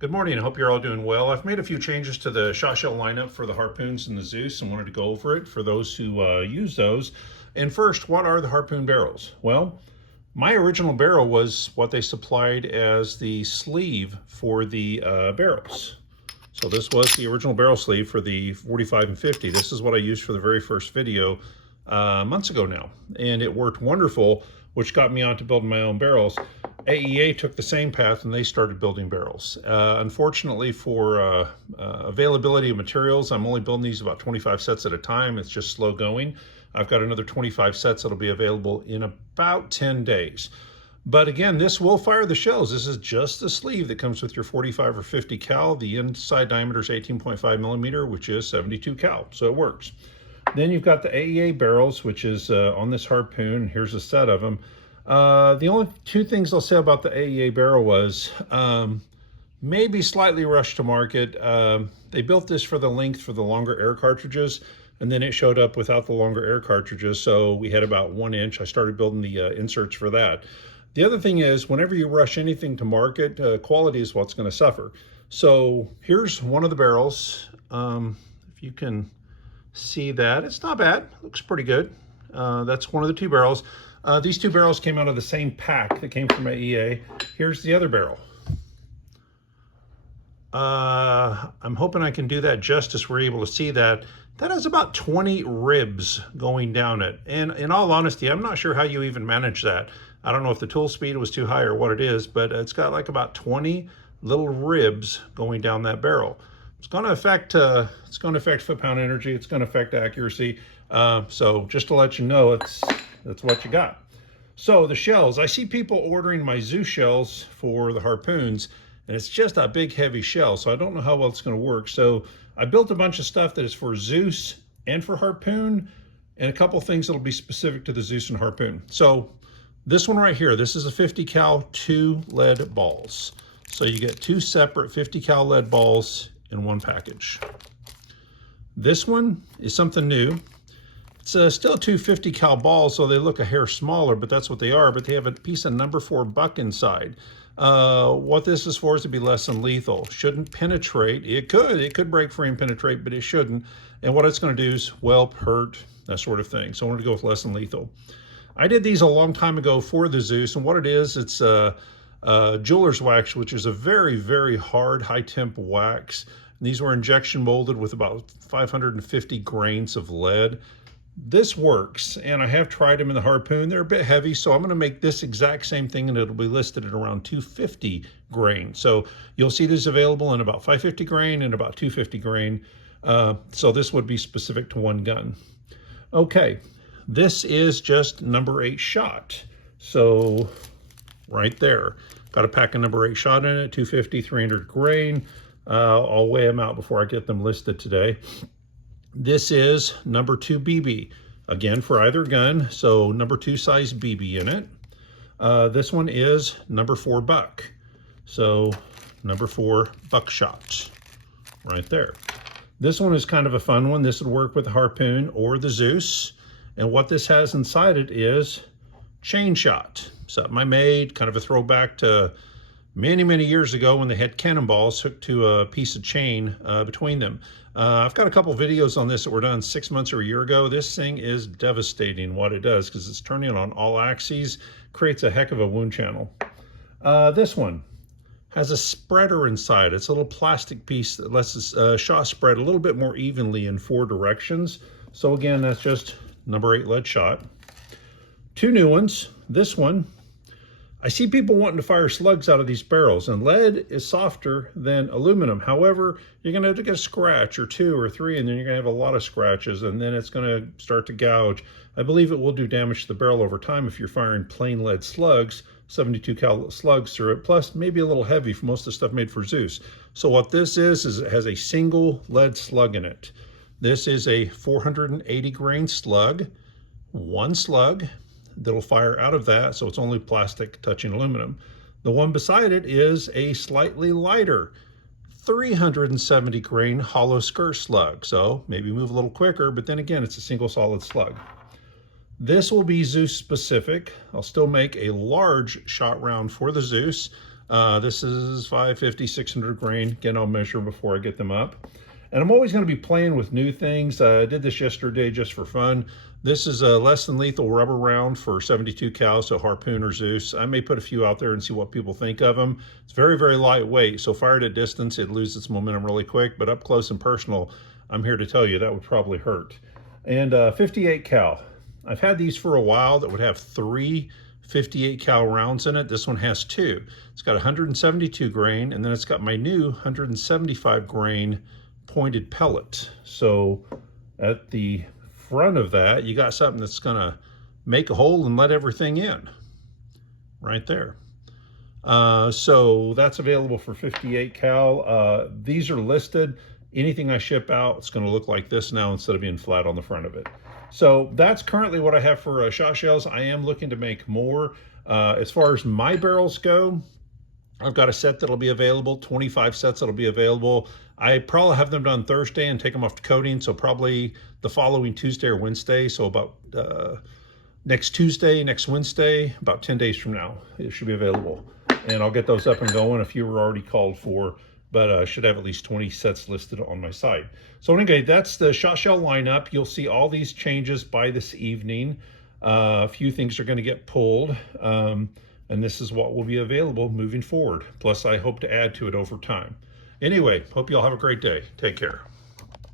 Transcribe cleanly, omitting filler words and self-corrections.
Good morning. I hope you're all doing well. I've made a few changes to the shot shell lineup for the Harpoons and the Zeus and wanted to go over it for those who use those. And first, what are the Harpoon barrels? Well, my original barrel was what they supplied as the sleeve for the barrels. So this was the original barrel sleeve for the 45 and 50. This is what I used for the very first video months ago now. And it worked wonderful, which got me onto building my own barrels. AEA took the same path and they started building barrels. Unfortunately for availability of materials, I'm only building these about 25 sets at a time. It's just slow going. I've got another 25 sets that'll be available in about 10 days. But again, this will fire the shells. This is just the sleeve that comes with your 45 or 50 cal. The inside diameter is 18.5 millimeter, which is 72 cal, so it works. Then you've got the AEA barrels, which is on this Harpoon. Here's a set of them. The only two things I'll say about the AEA barrel was maybe slightly rushed to market. They built this for the length for the longer air cartridges, and then it showed up without the longer air cartridges, so we had about 1 inch. I started building the inserts for that. The other thing is, whenever you rush anything to market, quality is what's going to suffer. So here's one of the barrels. If you can see that, it's not bad. Looks pretty good. That's one of the two barrels. These two barrels came out of the same pack that came from AEA. Here's the other barrel. I'm hoping I can do that justice. We're able to see that. That has about 20 ribs going down it. And in all honesty, I'm not sure how you even manage that. I don't know if the tool speed was too high or what it is, but it's got like about 20 little ribs going down that barrel. It's going to affect foot-pound energy. It's going to affect accuracy. So just to let you know, that's what you got. So the shells, I see people ordering my Zeus shells for the Harpoons, and it's just a big heavy shell, so I don't know how well it's going to work. So I built a bunch of stuff that is for Zeus and for Harpoon, and a couple things that'll be specific to the Zeus and Harpoon. So this one right here, this is a 50 cal 2 lead balls. So you get 2 separate 50 cal lead balls in one package. This one is something new. It's still 250 cal balls, so they look a hair smaller, but that's what they are. But they have a piece of number 4 buck inside. What this is for is to be less than lethal. Shouldn't penetrate. It could break free and penetrate, but it shouldn't. And what it's going to do is whelp, hurt, that sort of thing. So I wanted to go with less than lethal. I did these a long time ago for the Zeus, and what it is, it's jeweler's wax, which is a very, very hard, high-temp wax. And these were injection molded with about 550 grains of lead. This works, and I have tried them in the Harpoon. They're a bit heavy, so I'm going to make this exact same thing, and it'll be listed at around 250 grain. So you'll see these available in about 550 grain and about 250 grain. So this would be specific to one gun. Okay, this is just number 8 shot. So right there, got a pack of number 8 shot in it, 250, 300 grain. I'll weigh them out before I get them listed today. This is number 2 BB, again for either gun, so number 2 size BB in it. This one is number 4 buck, so number 4 buckshot right there. This one is kind of a fun one. This would work with the Harpoon or the Zeus, and what this has inside it is chain shot. Something I made, kind of a throwback to many, many years ago when they had cannonballs hooked to a piece of chain between them. I've got a couple videos on this that were done 6 months or a year ago. This thing is devastating what it does because it's turning on all axes, creates a heck of a wound channel. This one has a spreader inside. It's a little plastic piece that lets the shot spread a little bit more evenly in 4 directions. So again, that's just number 8 lead shot. 2 new ones. This one, I see people wanting to fire slugs out of these barrels, and lead is softer than aluminum. However, you're going to have to get a scratch or 2 or 3, and then you're going to have a lot of scratches, and then it's going to start to gouge. I believe it will do damage to the barrel over time if you're firing plain lead slugs, 72 cal slugs through it, plus maybe a little heavy for most of the stuff made for Zeus. So what this is it has a single lead slug in it. This is a 480 grain slug, 1 slug that'll fire out of that, so it's only plastic touching aluminum. The one beside it is a slightly lighter 370 grain hollow skirt slug, so maybe move a little quicker, but then again, it's a single solid slug. This will be Zeus specific. I'll still make a large shot round for the Zeus. This is 550, 600 grain. Again, I'll measure before I get them up. And I'm always going to be playing with new things. I did this yesterday just for fun. This is a less than lethal rubber round for 72 cal, so Harpoon or Zeus. I may put a few out there and see what people think of them. It's very, very lightweight, so fired at distance, it loses its momentum really quick, but up close and personal, I'm here to tell you that would probably hurt. And 58 cal. I've had these for a while that would have 3 58 cal rounds in it. This one has 2. It's got 172 grain, and then it's got my new 175 grain pointed pellet. So at the front of that, you got something that's gonna make a hole and let everything in right there. So that's available for 58 cal. These are listed. Anything I ship out, it's gonna look like this now instead of being flat on the front of it. So that's currently what I have for shot shells. I am looking to make more. As far as my barrels go, I've got a set that'll be available, 25 sets that'll be available. I probably have them done Thursday and take them off to coating, so probably the following Tuesday or Wednesday, so about next Tuesday, next Wednesday, about 10 days from now, it should be available. And I'll get those up and going. A few were already called for, but I should have at least 20 sets listed on my site. So anyway, that's the shot shell lineup. You'll see all these changes by this evening. A few things are going to get pulled. And this is what will be available moving forward. Plus, I hope to add to it over time. Anyway, hope you all have a great day. Take care.